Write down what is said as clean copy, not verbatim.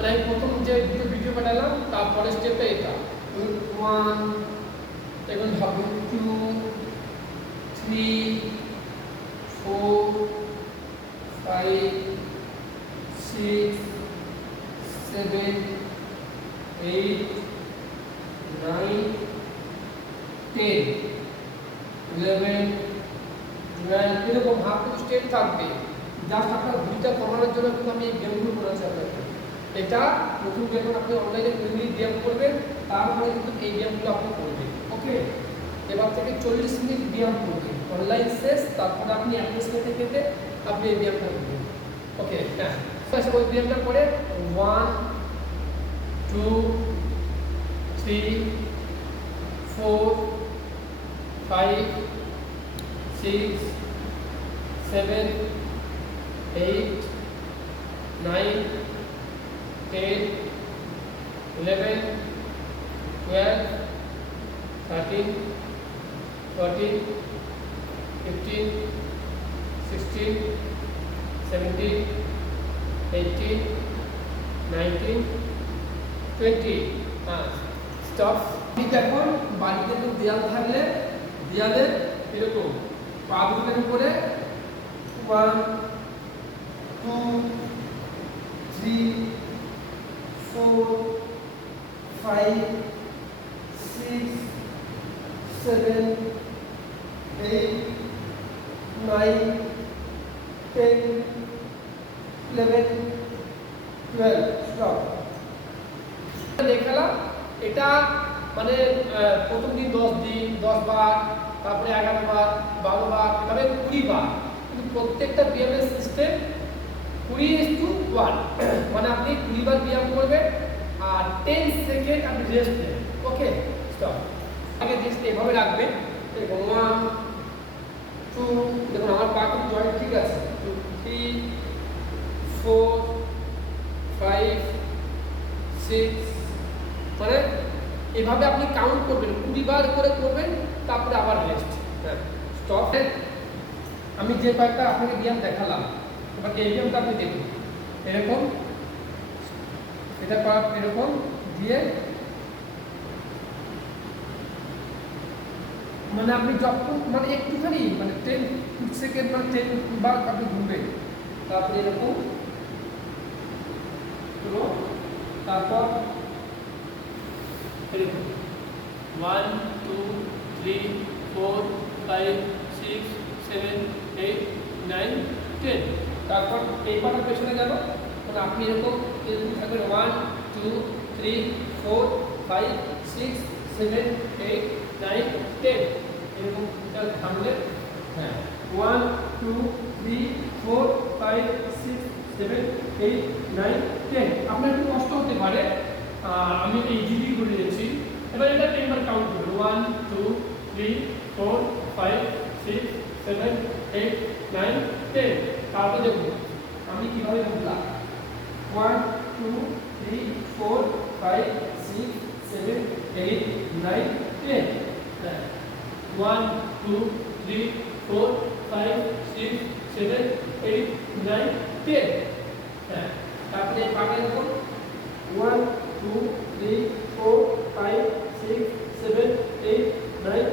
মানে আমি প্রথম যে দুটো ভিডিও পাঠালাম তারপরে স্টেপটা এটা 1, এখন ভাবুন 2, 3, 4, 5, 6, 7, 8, 9, 10, 11, 12 এরকম হাফ স্টেপ থাকবে। জাস্ট আপনার ভুলটা কমানোর জন্য কিন্তু আমি এই গেমগুলো করেছি আপনাকে। এটা নতুন যখন আপনি অনলাইনে কুইকলি ব্যায়াম করবেন তারপরে কিন্তু এই ব্যায়ামগুলো আপনি করবেন। ওকে, এবার থেকে 40 মিনিট ব্যায়াম করবেন, অনলাইন শেষ, তারপরে আপনি অ্যাপ্লিকেশন থেকে আপনি এই ব্যায়ামটা করবেন। ওকে, হ্যাঁ, ওই ব্যায়ামটা করে 1, 2, 3, 4, 5, 6, 7, 8, 9, 10, 11, 12, 13, 14, 15, 16, 17, 18, 19, 20। স্টপ। ঠিক এখন বাড়িতে তো দেয়াল থাকলে দেয়ালে এরকম পা দুটোর উপরে 1, 2, 3, 4, 5, 6, 7, 8, 9, 10, 11, 12। স্টপ। দেখালাম এটা মানে প্রথম দিন 10 দিন 10 বার, তারপরে 11 বার, 12 বার, এভাবে 20 বার, কিন্তু প্রত্যেকটা ব্যায়ামের সিস্টেম 20:1 মানে আপনি 20 বার ব্যায়াম করবেন আর 10 সেকেন্ড আপনি রেস্ট নেবেন। ওকে, স্টপ। আগে জিনিসটা এভাবে রাখবেন, 1, 2, দেখুন আমার পা কিন্তু জয়েন্ট ঠিক আছে, 2, 3, 4, 5, 6, মানে এভাবে আপনি কাউন্ট করবেন, 20 বার করে করবেন, তারপরে আবার রেস্ট। হ্যাঁ, স্টপ। আমি যে কয়েকটা আপনাকে ব্যায়াম দেখালাম, এবার এই ব্যায়ামটা আপনি দেখুন, এরকম এটা পা এরকম দিয়ে মানে আপনি যখন মানে একটুখানি মানে 10 সেকেন্ড মানে 10 বার আপনি ঘুরবেন, তারপরে এরকম তারপর এরকম 1, 2, 3, 4, 5, 6, 7, 8, 9, 10। তারপর এই পাটা পেছনে গেল, মানে আপনি এরকম এরকম থাকবেন 1, 2, 3, 4, 5, 6, 7, 8, 9, 10 এরকম থামলে। হ্যাঁ, 1, 2, 3, 4, 5, 6, 7, 8, 9, 10। আপনার একটু কষ্ট হতে পারে, আমি এই জিবি করে দিয়েছি। এবার এটা 10 বার কাউন্ট করুন, 1, 2, 3, 4, 5, 6, 7, 8, 9, 10। তারপর দেখুন আমি কিভাবে বললাম, 1, 2, 3, 4, 5, 6, 7, 8, 9, 10। 1, 2, 3, 4, 5, 6, 7, 8, 9, 10। হ্যাঁ, তারপরে পাবে দেখুন 1, 2, 3, 4, 5, 6, 7, 8, 9,